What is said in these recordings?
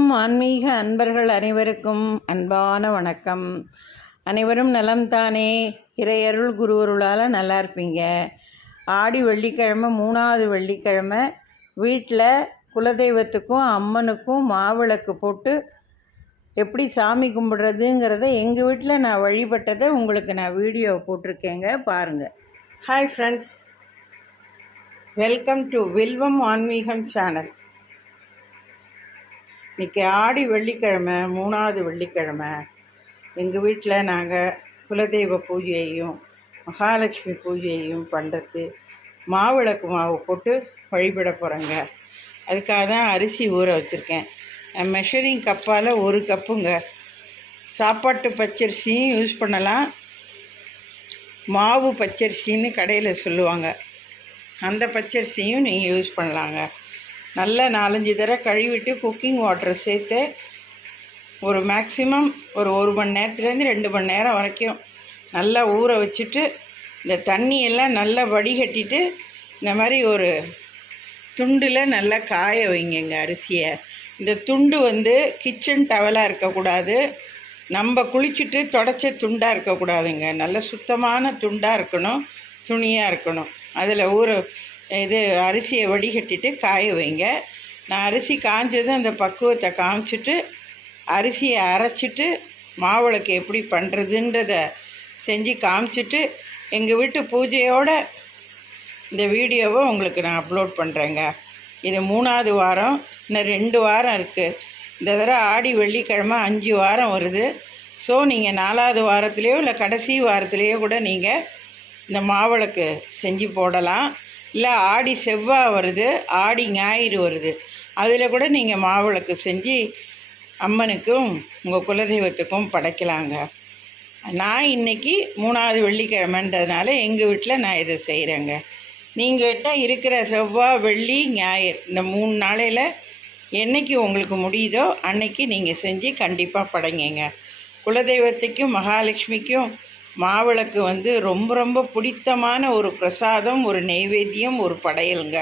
வில்வம் ஆன்மீக அன்பர்கள் அனைவருக்கும் அன்பான வணக்கம். அனைவரும் நலம் தானே? இறையருள் குருவருளால் நல்லா இருப்பீங்க. ஆடி வெள்ளிக்கிழமை 3வது வெள்ளிக்கிழமை வீட்டில் குலதெய்வத்துக்கும் அம்மனுக்கும் மாவிளக்கு போட்டு எப்படி சாமி கும்பிட்றதுங்கிறத எங்கள் வீட்டில் நான் வழிபட்டதை உங்களுக்கு நான் வீடியோ போட்டிருக்கேங்க, பாருங்கள். ஹாய் ஃப்ரெண்ட்ஸ், வெல்கம் டு வில்வம் ஆன்மீகம் சேனல். இன்றைக்கி ஆடி வெள்ளிக்கிழமை 3வது வெள்ளிக்கிழமை எங்கள் வீட்டில் நாங்கள் குலதெய்வ பூஜையையும் மகாலட்சுமி பூஜையையும் பண்ணுறது மாவிளக்கு மாவு போட்டு வழிபட போகிறேங்க. அதுக்காக தான் அரிசி ஊற வச்சுருக்கேன். மெஷரிங் கப்பால் 1 கப்புங்க. சாப்பாட்டு பச்சரிசியும் யூஸ் பண்ணலாம், மாவு பச்சரிசின்னு கடையில் சொல்லுவாங்க, அந்த பச்சரிசியும் நீங்கள் யூஸ் பண்ணலாங்க. நல்லா 4-5 தடவை கழுவிட்டு குக்கிங் வாட்டரை சேர்த்து ஒரு மேக்ஸிமம் ஒரு 1 மணி நேரத்துலேருந்து 2 மணி நேரம் வரைக்கும் நல்லா ஊற வச்சுட்டு இந்த தண்ணியெல்லாம் நல்லா வடிகட்டிட்டு இந்த மாதிரி ஒரு துண்டில் நல்லா காய வைங்கங்க அரிசியை. இந்த துண்டு கிச்சன் டவலாக இருக்கக்கூடாது, நம்ம குளிச்சுட்டு தொடச்ச துண்டாக இருக்கக்கூடாதுங்க. நல்ல சுத்தமான துண்டாக இருக்கணும், துணியாக இருக்கணும். அதில் அரிசியை வடிகட்டிட்டு காய வைங்க. நான் அரிசி காஞ்சதும் அந்த பக்குவத்தை காமிச்சிட்டு அரிசியை அரைச்சிட்டு மாவிளக்கு எப்படி பண்ணுறதுன்றத செஞ்சு காமிச்சிட்டு எங்கள் வீட்டு பூஜையோடு இந்த வீடியோவை உங்களுக்கு நான் அப்லோட் பண்ணுறேங்க. இது 3வது வாரம், இன்னும் 2 வாரம் இருக்குது. இந்த தடவை ஆடி வெள்ளிக்கிழமை 5 வாரம் வருது. ஸோ நீங்கள் 4வது வாரத்துலேயோ இல்லை கடைசி வாரத்துலேயோ கூட நீங்கள் இந்த மாவிளக்கு செஞ்சு போடலாம். இல்லை ஆடி செவ்வாய் வருது, ஆடி ஞாயிறு வருது, அதில் கூட நீங்கள் மாவிளக்கு செஞ்சு அம்மனுக்கும் உங்கள் குலதெய்வத்துக்கும் படைக்கலாங்க. நான் இன்றைக்கி 3வது வெள்ளிக்கிழமைன்றதுனால எங்கள் வீட்டில் நான் இதை செய்கிறேங்க. நீங்கள்கிட்ட இருக்கிற செவ்வாய் வெள்ளி ஞாயிறு இந்த 3 நாளையில் என்றைக்கு உங்களுக்கு முடியுதோ அன்னைக்கு நீங்கள் செஞ்சு கண்டிப்பாக படைங்க. குலதெய்வத்துக்கும் மகாலட்சுமிக்கும் மாவிளக்கு ரொம்ப ரொம்ப பிடித்தமான ஒரு பிரசாதம், ஒரு நெய்வேத்தியம், ஒரு படையலுங்க.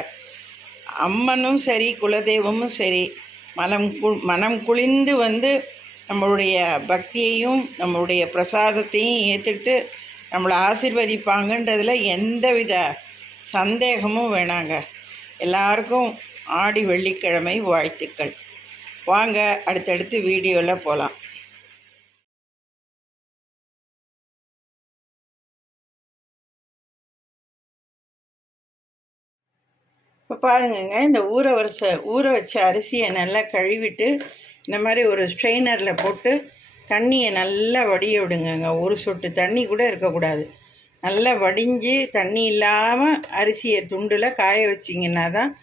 அம்மனும் சரி குலதெய்வமும் சரி மனம் குளிந்து நம்மளுடைய பக்தியையும் நம்மளுடைய பிரசாதத்தையும் ஏற்றுட்டு நம்மளை ஆசீர்வதிப்பாங்கன்றதில் எந்தவித சந்தேகமும் வேணாங்க. எல்லாருக்கும் ஆடி வெள்ளிக்கிழமை வாழ்த்துக்கள். வாங்க அடுத்தடுத்து வீடியோவில் போகலாம். இப்போ பாருங்கங்க, இந்த ஊற வச்ச அரிசியை நல்லா கழுவிட்டு இந்த மாதிரி ஒரு ஸ்ட்ரெயினரில் போட்டு தண்ணியை நல்லா வடிய விடுங்கங்க. ஒரு சொட்டு தண்ணி கூட இருக்கக்கூடாது. நல்லா வடிஞ்சு தண்ணி இல்லாமல் அரிசியை துண்டில் காய வச்சிங்கன்னா தான்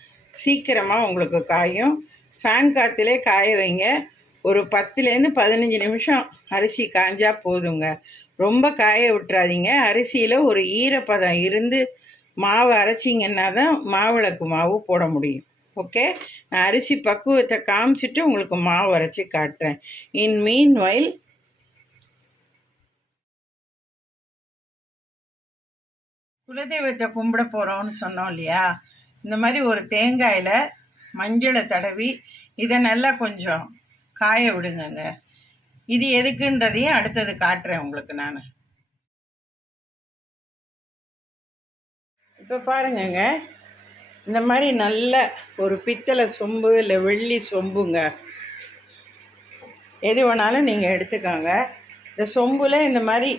சீக்கிரமாக உங்களுக்கு காயும். ஃபேன் காற்றுலே காய வைங்க. ஒரு 10லேருந்து 15 நிமிஷம் அரிசி காஞ்சால் போதுங்க. ரொம்ப காய விட்டுறாதீங்க. அரிசியில் ஒரு ஈரப்பதம் இருந்து மாவு அரைச்சிங்கன்னா தான் மாவிளக்கு மாவு போட முடியும். ஓகே, நான் அரிசி பக்குவத்தை காமிச்சிட்டு உங்களுக்கு மாவு அரைச்சி காட்டுறேன். இன் மீன் வைல் குலதெய்வத்தை கும்பிட போகிறோம்னு சொன்னோம் இல்லையா, இந்த மாதிரி ஒரு தேங்காயில் மஞ்சளை தடவி இதை நல்லா கொஞ்சம் காய விடுங்கங்க. இது எதுக்குன்றதையும் அடுத்தது காட்டுறேன் உங்களுக்கு நான். இப்போ பாருங்கங்க, இந்த மாதிரி நல்ல ஒரு பித்தளை சொம்பு இல்லை வெள்ளி சொம்புங்க, எது வேணாலும் நீங்கள் எடுத்துக்கோங்க. இந்த சொம்பில் இந்த மாதிரி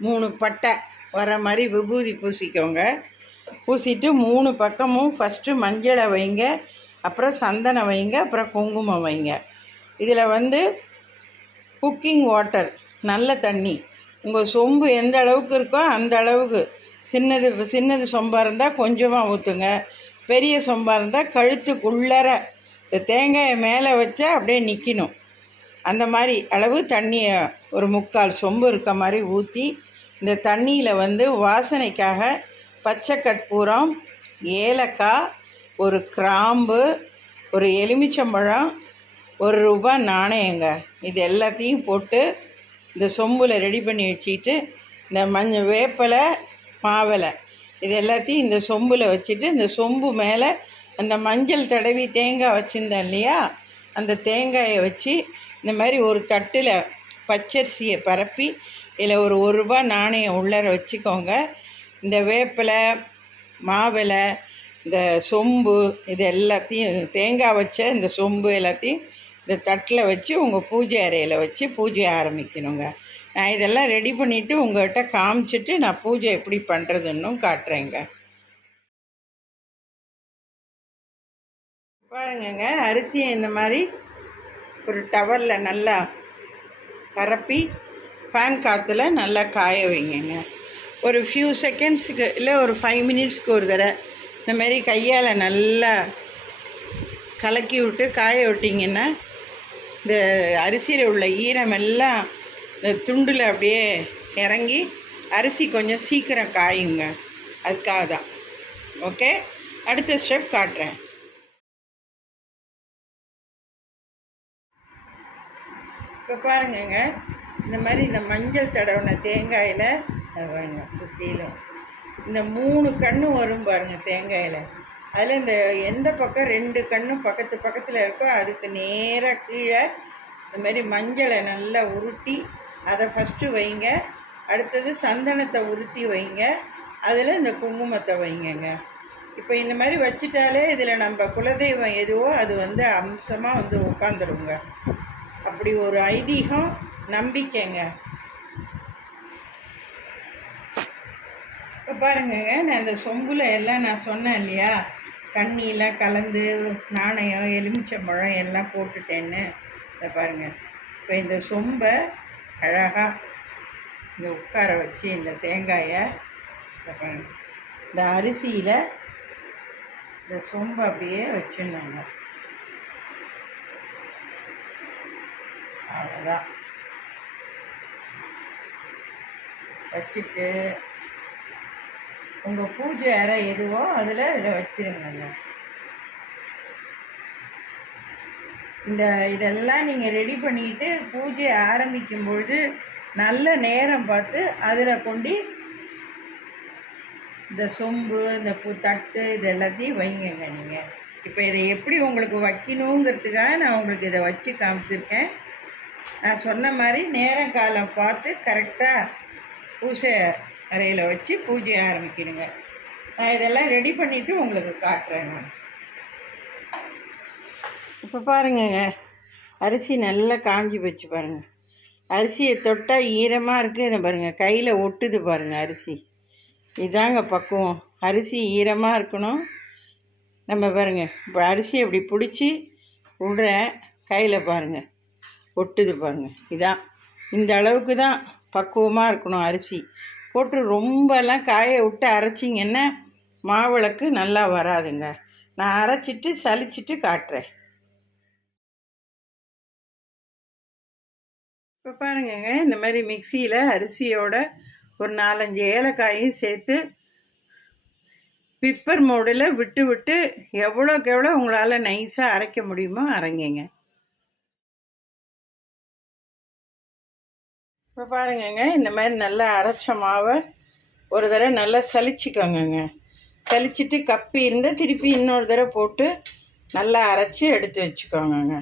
3 பட்டை வர மாதிரி விபூதி பூசிக்கோங்க. பூசிட்டு 3 பக்கமும் ஃபஸ்ட்டு மஞ்சளை வைங்க, அப்புறம் சந்தனம் வைங்க, அப்புறம் குங்குமம் வைங்க. இதில் குக்கிங் வாட்டர், நல்ல தண்ணி, உங்கள் சொம்பு எந்த அளவுக்கு இருக்கோ அந்த அளவுக்கு, சின்னது சொம்பாக இருந்தால் கொஞ்சமாக ஊற்றுங்க, பெரிய சொம்பாக இருந்தால் கழுத்துக்குள்ளர இந்த தேங்காயை மேலே வச்சா அப்படியே நிற்கணும். அந்த மாதிரி அளவு தண்ணியை ஒரு 3/4 சொம்பு இருக்க மாதிரி ஊற்றி இந்த தண்ணியில் வாசனைக்காக பச்சை கற்பூரம், ஏலக்காய், ஒரு கிராம்பு, ஒரு எலுமிச்சம்பழம், ₹1 நாணயங்க, இது எல்லாத்தையும் போட்டு இந்த சொம்பில் ரெடி பண்ணி வச்சுக்கிட்டு இந்த வேப்பலை, மாவலை, இது எல்லாத்தையும் இந்த சொம்பில் வச்சுட்டு இந்த சொம்பு மேலே அந்த மஞ்சள் தடவி தேங்காய் வச்சுருந்தேன் இல்லையா, அந்த தேங்காயை வச்சு இந்த மாதிரி ஒரு தட்டில் பச்சரிசியை பரப்பி இதில் ஒரு ரூபா நாணயம் உள்ளர வச்சுக்கோங்க. இந்த வேப்பிலை, மாவிலை, இந்த சொம்பு, இது எல்லாத்தையும் தேங்காய் வச்ச இந்த சொம்பு எல்லாத்தையும் இந்த தட்டில் வச்சு உங்கள் பூஜை அறையில் வச்சு பூஜையை ஆரம்பிக்கணுங்க. நான் இதெல்லாம் ரெடி பண்ணிவிட்டு உங்கள்கிட்ட காமிச்சிட்டு நான் பூஜை எப்படி பண்ணுறதுன்னும் காட்டுறேங்க. பாருங்கங்க, அரிசியை இந்த மாதிரி ஒரு டவலில் நல்லா பரப்பி ஃபேன் காற்றுல நல்லா காய வைங்கங்க. ஒரு ஃபியூ செகண்ட்ஸுக்கு இல்லை ஒரு 5 மினிட்ஸ்க்கு ஒரு தடவை இந்த மாதிரி கையால் நல்லா கலக்கி விட்டு காய விட்டிங்கன்னா இந்த அரிசியில் உள்ள ஈரமெல்லாம் இந்த துண்டில் அப்படியே இறங்கி அரிசி கொஞ்சம் சீக்கிரம் காயுங்க. அதுக்காக தான். ஓகே, அடுத்த ஸ்டெப் காட்டுறேன். இப்போ பாருங்கங்க, இந்த மாதிரி இந்த மஞ்சள் தடவின தேங்காயில் பாருங்க சுற்றிலும் இந்த 3 கண்ணு வரும் பாருங்கள் தேங்காயில். அதில் இந்த எந்த பக்கம் 2 கண்ணும் பக்கத்தில் இருக்கோ அதுக்கு நேராக கீழே இந்த மாதிரி மஞ்சளை நல்லா உருட்டி அதை ஃபஸ்ட்டு வைங்க. அடுத்தது சந்தனத்தை உருட்டி வைங்க. அதில் இந்த குங்குமத்தை வைங்கங்க. இப்போ இந்த மாதிரி வச்சுட்டாலே இதில் நம்ம குலதெய்வம் எதுவோ அது அம்சமாக உட்காந்துருங்க. அப்படி ஒரு ஐதீகம், நம்பிக்கைங்க. இப்போ பாருங்கங்க, நான் இந்த சொம்பில் எல்லாம் நான் சொன்னேன் இல்லையா, தண்ணியெலாம் கலந்து நாணயம், எலுமிச்சம்பழம் எல்லாம் போட்டுட்டேன்னு. இதை பாருங்கள், இப்போ இந்த சொம்பை அழகாக இங்கே உட்கார வச்சு இந்த தேங்காயை இதை பாருங்கள், இந்த அரிசியில் இந்த சொம்பை அப்படியே வச்சுருந்தாங்க. அவ்வளோதான். வச்சுட்டு உங்கள் பூஜை அறை எதுவோ இதில் வச்சுருங்கங்க. இதெல்லாம் நீங்கள் ரெடி பண்ணிவிட்டு பூஜை ஆரம்பிக்கும் பொழுது நல்ல நேரம் பார்த்து அதில் கொண்டு இந்த சொம்பு, இந்த தட்டு, இது எல்லாத்தையும் வைங்கங்க. நீங்கள் இப்போ இதை எப்படி உங்களுக்கு வைக்கணுங்கிறதுக்காக நான் உங்களுக்கு இதை வச்சு காமிச்சிருக்கேன். நான் சொன்ன மாதிரி நேரம் காலம் பார்த்து கரெக்டாக பூஜை அறையில் வச்சு பூஜையை ஆரம்பிக்கணுங்க. நான் இதெல்லாம் ரெடி பண்ணிவிட்டு உங்களுக்கு காட்டுறேன். நான் இப்போ பாருங்கங்க, அரிசி நல்லா காஞ்சி வச்சு பாருங்கள். அரிசியை தொட்டால் ஈரமாக இருக்குது. இதை பாருங்கள், கையில் ஒட்டுது பாருங்கள் அரிசி. இதாங்க பக்குவம். அரிசி ஈரமாக இருக்கணும். நம்ம பாருங்கள், இப்போ அரிசி அப்படி பிடிச்சி விடுறேன், கையில் பாருங்கள் ஒட்டுது பாருங்கள். இதான் இந்த அளவுக்கு தான் பக்குவமாக இருக்கணும். அரிசி போட்டு ரொம்பலாம் காய விட்டு அரைச்சிங்கன்னா மாவிளக்கு நல்லா வராதுங்க. நான் அரைச்சிட்டு சலிச்சிட்டு காட்டுறேன். இப்போ பாருங்கங்க, இந்த மாதிரி மிக்சியில் அரிசியோட ஒரு 4-5 ஏலக்காயும் சேர்த்து பிப்பர் மோடில் விட்டு விட்டு எவ்வளோக்கு எவ்வளோ உங்களால் நைஸாக அரைக்க முடியுமோ அரைங்கங்க. இப்போ பாருங்கங்க, இந்த மாதிரி நல்லா அரைச்ச மாவை ஒரு தடவை நல்லா சலிச்சுக்கோங்கங்க. சலிச்சுட்டு கப்பி இருந்தால் திருப்பி இன்னொரு தடவை போட்டு நல்லா அரைச்சி எடுத்து வச்சுக்கோங்கங்க.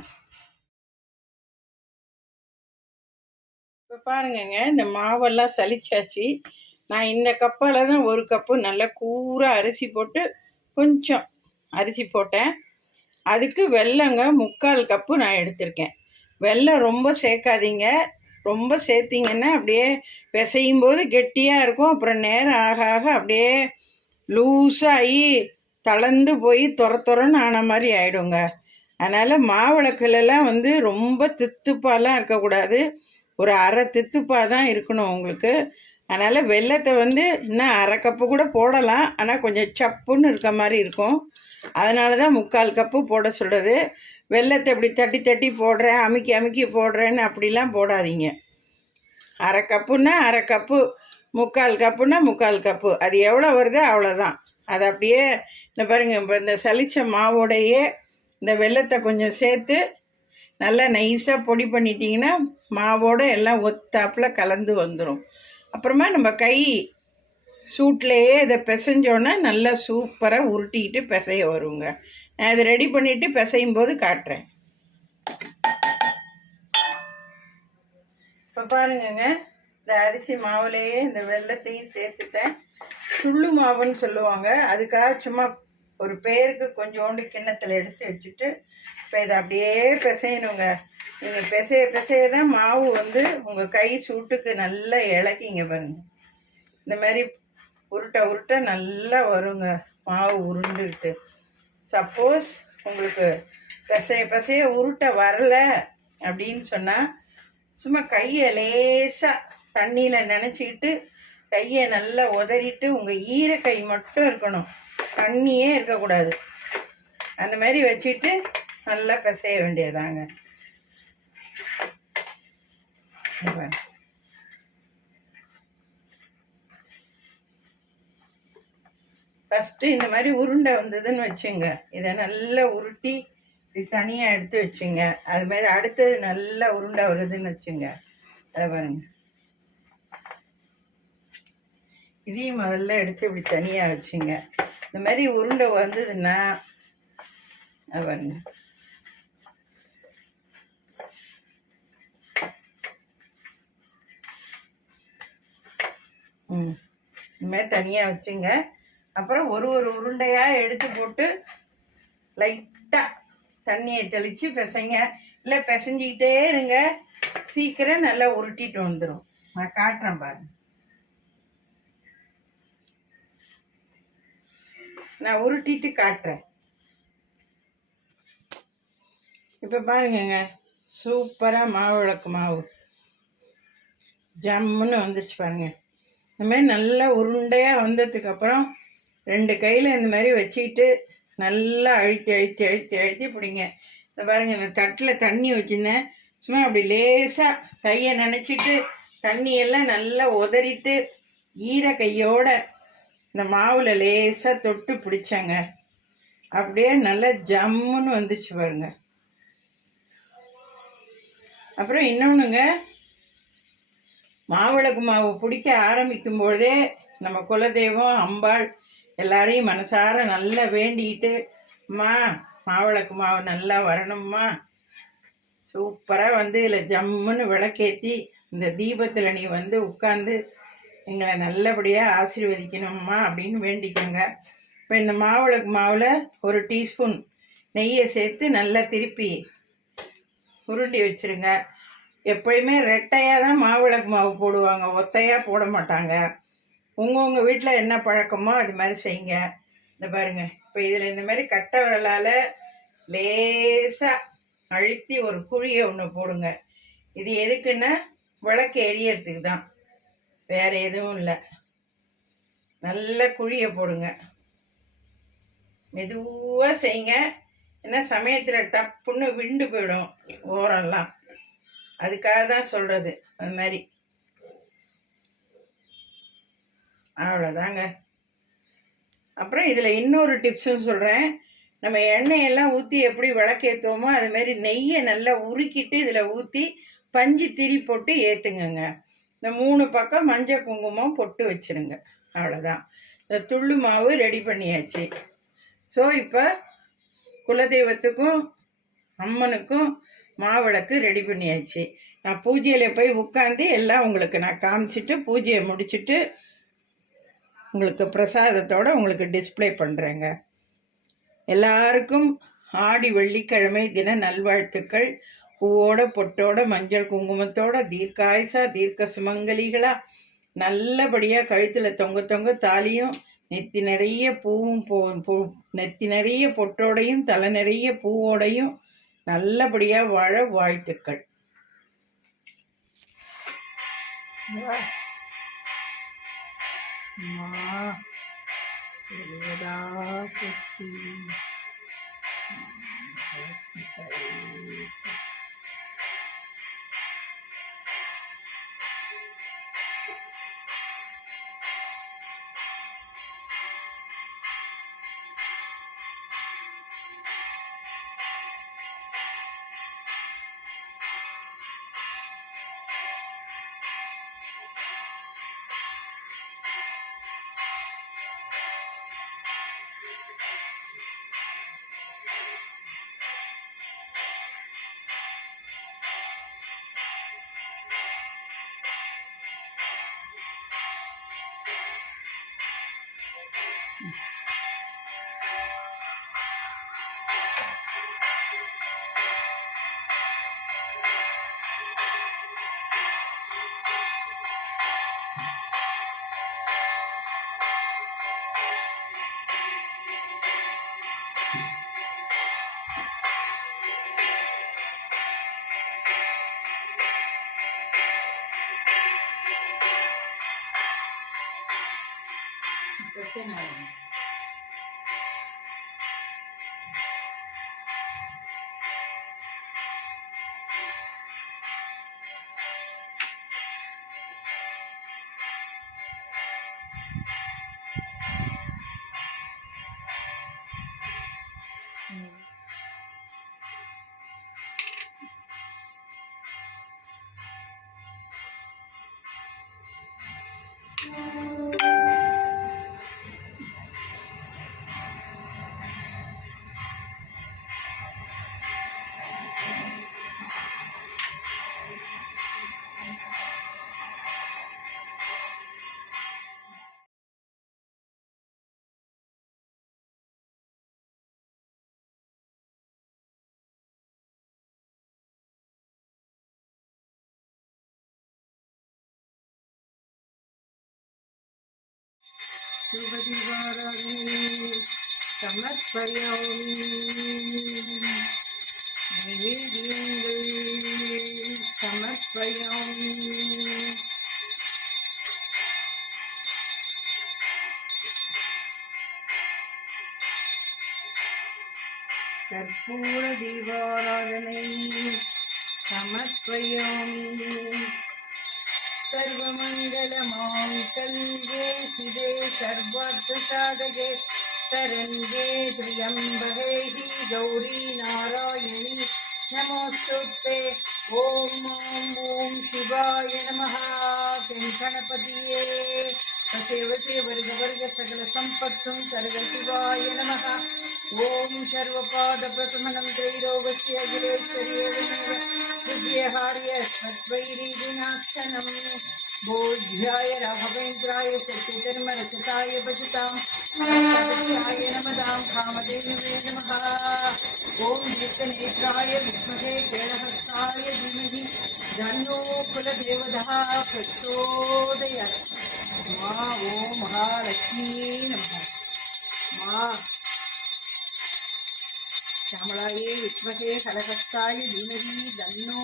இப்போ பாருங்கங்க, இந்த மாவெல்லாம் சலிச்சாச்சு. நான் இந்த கப்பால் தான் 1 கப்பு நல்லா கூராக அரிசி போட்டு கொஞ்சம் அரிசி போட்டேன். அதுக்கு வெல்லங்க 3/4 கப்பு நான் எடுத்திருக்கேன். வெல்லம் ரொம்ப சேர்க்காதீங்க. ரொம்ப சேர்த்திங்கன்னா அப்படியே பிசையும் போது கெட்டியாக இருக்கும். அப்புறம் நேரம் ஆக ஆக அப்படியே லூஸாகி தளர்ந்து போய் துரன்னு ஆன மாதிரி ஆகிடுங்க. அதனால் மாவிளக்குலலாம் ரொம்ப தித்துப்பாலாம் இருக்கக்கூடாது. ஒரு அரை தித்துப்பாக தான் இருக்கணும் உங்களுக்கு. அதனால் வெல்லத்தை இன்னும் 1/2 கப்பு கூட போடலாம். ஆனால் கொஞ்சம் சப்புன்னு இருக்க மாதிரி இருக்கும். அதனால தான் 3/4 கப்பு போட சொல்கிறது. வெல்லத்தை இப்படி தட்டி தட்டி போடுறேன், அமுக்கி அமுக்கி போடுறேன்னு அப்படிலாம் போடாதீங்க. 1/2 கப்புன்னா 1/2 கப்பு, 3/4 கப்புன்னா 3/4 கப்பு. அது எவ்வளோ வருதோ அவ்வளோதான். அது அப்படியே இந்த பாருங்கள், இப்போ இந்த சலிச்ச மாவோடையே இந்த வெல்லத்தை கொஞ்சம் சேர்த்து நல்லா நைஸாக பொடி பண்ணிட்டிங்கன்னா மாவோடு எல்லாம் ஒத்தாப்பில் கலந்து வந்துடும். அப்புறமா நம்ம கை சூட்லேயே இதை பிசைஞ்சோன்னா நல்லா சூப்பராக உருட்டிக்கிட்டு பிசைய வருங்க. நான் இதை ரெடி பண்ணிவிட்டு பிசையும் போது காட்டுறேன். இப்போ பாருங்கங்க, இந்த அரிசி மாவுலேயே இந்த வெல்லத்தையும் சேர்த்துட்டேன். துள்ளு மாவுன்னு சொல்லுவாங்க. அதுக்காக சும்மா ஒரு பேருக்கு கொஞ்சோண்டு கிண்ணத்தில் எடுத்து வச்சுட்டு இப்போ இதை அப்படியே பிசையணுங்க. நீங்கள் பிசைய தான் மாவு வந்து உங்கள் கை சூட்டுக்கு நல்லா இலக்கிங்க பாருங்க. இந்த மாதிரி உருட்டை நல்லா வருங்க மாவு உருண்டுட்டு. சப்போஸ் உங்களுக்கு பிசைய உருட்டை வரல அப்படின்னு சொன்னால் சும்மா கையை லேசாக தண்ணியில் நினச்சிக்கிட்டு கையை நல்லா உதறிட்டு உங்கள் ஈரக்கை மட்டும் இருக்கணும், தண்ணியே இருக்கக்கூடாது. அந்த மாதிரி வச்சுட்டு நல்லா பிசைய வேண்டியதாங்க. ஃபஸ்ட்டு இந்த மாதிரி உருண்டை வந்ததுன்னு வச்சுங்க, இதை நல்லா உருட்டி இப்படி தனியாக எடுத்து வச்சுங்க. அது மாதிரி அடுத்தது நல்லா உருண்டை வருதுன்னு வச்சுங்க, அதை பாருங்க. இதையும் முதல்ல எடுத்து இப்படி தனியாக வச்சுங்க. இந்த மாதிரி உருண்டை வந்ததுன்னா அது பாருங்க. இந்த மாதிரி தனியாக வச்சுங்க. அப்புறம் ஒரு உருண்டையாக எடுத்து போட்டு லைட்டாக தண்ணியை தெளித்து பிசைங்க. இல்லை பிசைஞ்சிக்கிட்டே இருங்க, சீக்கிரம் நல்லா உருட்டிட்டு வந்துடும். நான் காட்டுறேன் பாருங்க. நான் உருட்டிட்டு காட்டுறேன். இப்போ பாருங்கங்க, சூப்பராக மாவு விளக்கு மாவு ஜம்முன்னு வந்துருச்சு பாருங்க. இந்த மாதிரி நல்லா உருண்டையாக வந்ததுக்கப்புறம் 2 கையில் இந்த மாதிரி வச்சுக்கிட்டு நல்லா அழுத்தி பிடிங்க. இந்த பாருங்கள், இந்த தட்டில் தண்ணி வச்சுருந்தேன், சும்மா அப்படி லேசாக கையை நினச்சிட்டு தண்ணியெல்லாம் நல்லா உதறிட்டு ஈர கையோட இந்த மாவில் லேசாக தொட்டு பிடிச்சாங்க. அப்படியே நல்லா ஜம்முன்னு வந்துச்சு பாருங்க. அப்புறம் இன்னொன்றுங்க, மாவிளக்கு மாவு பிடிக்க ஆரம்பிக்கும் பொழுதே நம்ம குலதெய்வம் அம்பாள் எல்லாரையும் மனசார நல்லா வேண்டிக்கிட்டு, அம்மா மாவிளக்கு மாவு நல்லா வரணும்மா, சூப்பராக வந்து இதில் ஜம்முன்னு விளக்கேற்றி இந்த தீபத்தில் நீ வந்து உட்காந்து எங்களை நல்லபடியாக ஆசீர்வதிக்கணும்மா அப்படின்னு வேண்டிக்கோங்க. இப்போ இந்த மாவிளக்கு மாவில் 1 டீஸ்பூன் நெய்யை சேர்த்து நல்லா திருப்பி உருண்டி வச்சுருங்க. எப்போயுமே ரெட்டையாக தான் மாவிளக்கு மாவு போடுவாங்க, ஒத்தையாக போட மாட்டாங்க. உங்கள் வீட்டில் என்ன பழக்கமோ அது மாதிரி செய்யுங்க. இந்த பாருங்கள், இப்போ இதில் இந்த மாதிரி கட்டை விரலால் லேசாக அழுத்தி ஒரு குழியை ஒன்று போடுங்க. இது எதுக்குன்னா விளக்கு எரியறதுக்கு தான், வேறு எதுவும் இல்லை. நல்ல குழியை போடுங்க, மெதுவாக செய்யுங்க. ஏன்னா சமயத்தில் டப்புன்னு விண்டு போயிடும் ஓரெல்லாம், அதுக்காக தான் சொல்கிறது. அது மாதிரி அவ்வளோதாங்க. அப்புறம் இதில் இன்னொரு டிப்ஸும் சொல்கிறேன். நம்ம எண்ணெயெல்லாம் ஊற்றி எப்படி விளக்கேற்றுவோமோ அதுமாரி நெய்யை நல்லா உருக்கிட்டு இதில் ஊற்றி பஞ்சு திரி போட்டு ஏற்றுங்கங்க. இந்த 3 பக்கம் மஞ்சள் குங்குமம் பொட்டு வச்சுருங்க. அவ்வளோதான், இந்த துள்ளு மாவு ரெடி பண்ணியாச்சு. ஸோ இப்போ குலதெய்வத்துக்கும் அம்மனுக்கும் மாவிளக்கு ரெடி பண்ணியாச்சு. நான் பூஜையில் போய் உட்காந்து எல்லாம் உங்களுக்கு நான் காமிச்சிட்டு பூஜையை முடிச்சுட்டு உங்களுக்கு பிரசாதத்தோடு உங்களுக்கு டிஸ்பிளே பண்ணுறேங்க. எல்லாருக்கும் ஆடி வெள்ளிக்கிழமை தின நல்வாழ்த்துக்கள். பூவோட பொட்டோட மஞ்சள் குங்குமத்தோட தீர்க்காயுசா தீர்க்க சுமங்கலிகளா நல்லபடியாக கழுத்தில் தொங்க தாலியும் நெத்தி நிறைய பூவும் நெத்தி நிறைய பொட்டோடையும் தலை நிறைய பூவோடையும் நல்லபடியாக வாழ வாழ்த்துக்கள். சத்யநாராயணன். சமர்ப்பயாமி நிவேதியங்கள் சமர்ப்பயாமி. கற்பூர தீபாராதனை சமர்ப்பயாமி. सर्वमङ्गलमाङ्गल्ये शिवे सर्वार्थसाधके शरण्ये त्र्यम्बके गौरी नारायणी नमोस्तुते. ॐ शिवाय नमः. गणपतिये ससेवसे वर्ग सकल सम्पत्तुं सर्व शिवाय नमः. ॐ सर्वपादप्रथमनं त्रैलोकस्य अखिलेश्वर्येव विद्यहार्य तद्वैरीनाक्षणम् बोध्याय राघवेन्द्राय सत्यधर्मरक्षसाय भजतां सत्याय नमदां कामधेनुवे नमः. ॐ नेत्रनेत्राय विद्महे केळहस्ताय धीमहि तन्नो कुलदेवतः प्रचोदयात्. मा ॐ महालक्ष्मी नमः. मा श्यामलाये विद्महे कलहस्ताय धीमहि तन्नो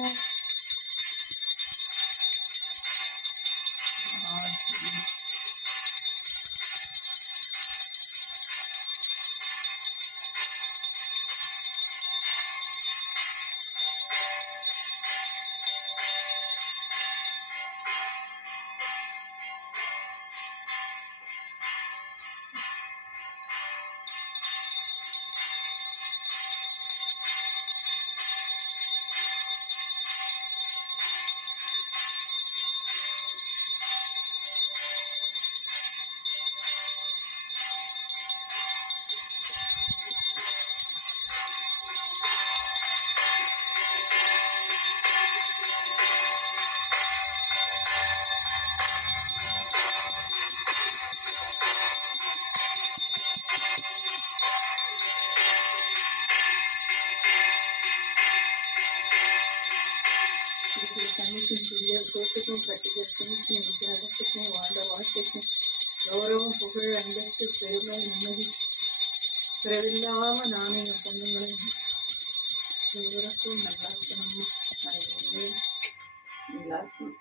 கோட்டுக்கும் கட்டிடத்துக்கும் நிச்சயத்துக்கும் வாழ்ந்த வாழ்க்கைக்கும் கௌரவம் புகழ் அந்தஸ்து பெருமை நிம்மதி பிறவில்லாம நாணய பொண்ணுங்களும் இவருக்கும் நல்லா இருக்கணும். நல்லா இருக்கணும்.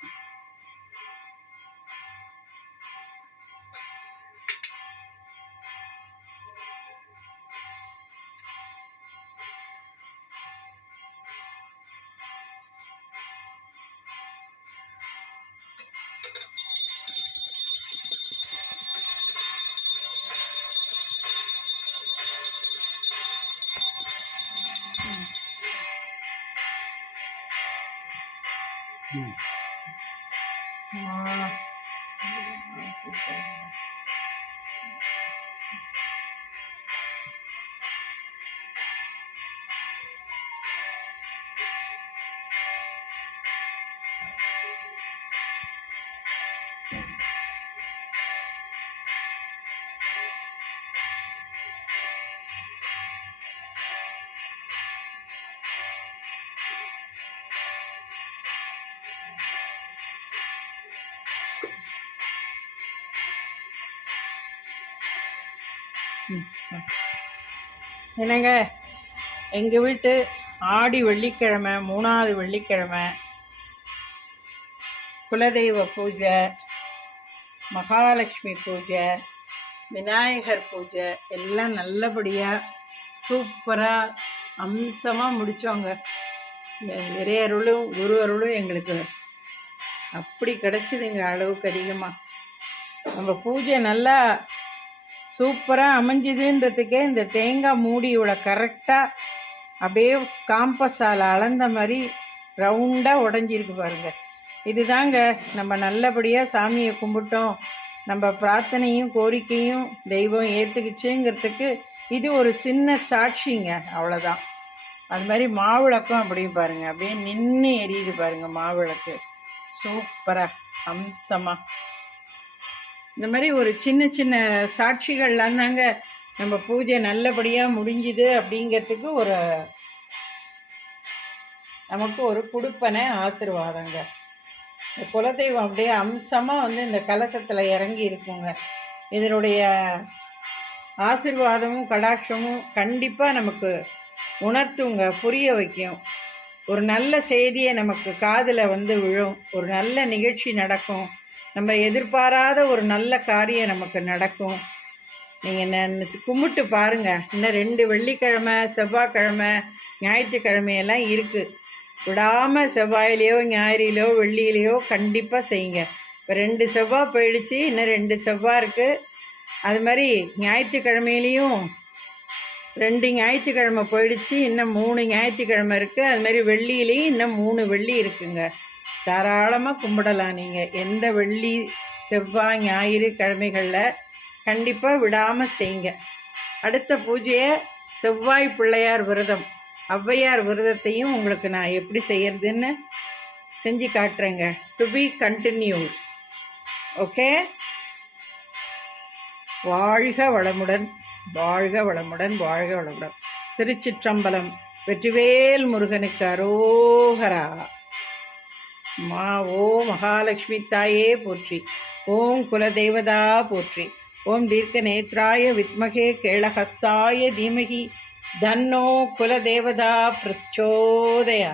என்னங்க, எங்கள் வீட்டு ஆடி வெள்ளிக்கிழமை 3வது வெள்ளிக்கிழமை குலதெய்வ பூஜை, மகாலட்சுமி பூஜை, விநாயகர் பூஜை எல்லாம் நல்லபடியாக சூப்பராக அம்சமாக முடித்தோங்க. இறையருளும் குரு அருளும் எங்களுக்கு அப்படி கிடச்சிதுங்க, அளவுக்கு அதிகமாக. நம்ம பூஜை நல்லா சூப்பராக அமைஞ்சுதுன்றதுக்கே இந்த தேங்காய் மூடி இவ்வளோ கரெக்டாக அப்படியே காம்பஸால் அளந்த மாதிரி ரவுண்டாக உடஞ்சிருக்கு பாருங்கள். இதுதாங்க நம்ம நல்லபடியாக சாமியை கும்பிட்டோம், நம்ம பிரார்த்தனையும் கோரிக்கையும் தெய்வம் ஏற்றுக்குச்சுங்கிறதுக்கு இது ஒரு சின்ன சாட்சிங்க, அவ்வளோதான். அது மாதிரி மாவிளக்கும் அப்படியே பாருங்கள், அப்படியே நின்று எரியுது பாருங்கள் மாவிளக்கு, சூப்பராக அம்சமாக. இந்த மாதிரி ஒரு சின்ன சின்ன சாட்சிகள்லாம் தாங்க நம்ம பூஜை நல்லபடியாக முடிஞ்சுது அப்படிங்கிறதுக்கு நமக்கு ஒரு கொடுப்பனை ஆசீர்வாதங்க. இந்த குலதெய்வம் அப்படியே அம்சமாக வந்து இந்த கலசத்தில் இறங்கி இருக்குங்க. இதனுடைய ஆசீர்வாதமும் கடாட்சமும் கண்டிப்பாக நமக்கு உணர்த்துங்க, புரிய வைக்கும். ஒரு நல்ல செய்தியை நமக்கு காதில் வந்து விழும், ஒரு நல்ல நிகழ்ச்சி நடக்கும், நம்ம எதிர்பாராத ஒரு நல்ல காரியம் நமக்கு நடக்கும். நீங்கள் கும்பிட்டு பாருங்கள். இன்னும் 2 வெள்ளிக்கிழமை, செவ்வாய்க்கிழமை, ஞாயிற்றுக்கிழமையெல்லாம் இருக்குது. விடாமல் செவ்வாயிலையோ ஞாயிறிலையோ வெள்ளியிலையோ கண்டிப்பாக செய்யுங்க. இப்போ 2 செவ்வாய் போயிடுச்சு, இன்னும் 2 செவ்வாய் இருக்குது. அது மாதிரி ஞாயிற்றுக்கிழமையிலையும் 2 ஞாயிற்றுக்கிழமை போயிடுச்சு, இன்னும் 3 ஞாயிற்றுக்கிழமை இருக்குது. அது மாதிரி வெள்ளியிலையும் இன்னும் 3 வெள்ளி இருக்குங்க. தாராளமாக கும்பிடலாம். நீங்கள் எந்த வெள்ளி செவ்வாய் ஞாயிறு கிழமைகளில் கண்டிப்பாக விடாமல் செய்யுங்க. அடுத்த பூஜையை செவ்வாய் பிள்ளையார் விரதம், ஔவையார் விரதத்தையும் உங்களுக்கு நான் எப்படி செய்யறதுன்னு செஞ்சு காட்டுறேங்க. To be continued. ஓகே. வாழ்க வளமுடன், வாழ்க வளமுடன், வாழ்க வளமுடன். திருச்சிற்றம்பலம். வெற்றிவேல் முருகனுக்கு அரோகரா. ஓம் மகாலட்சுமி தாயே போற்றி, ஓம் குலதெய்வதா போற்றி, ஓம் தீர்க்க நேத்ராய வித்மகே கேளஹஸ்தாய தீமகி தன்னோ குலதேவதா பிரச்சோதயா.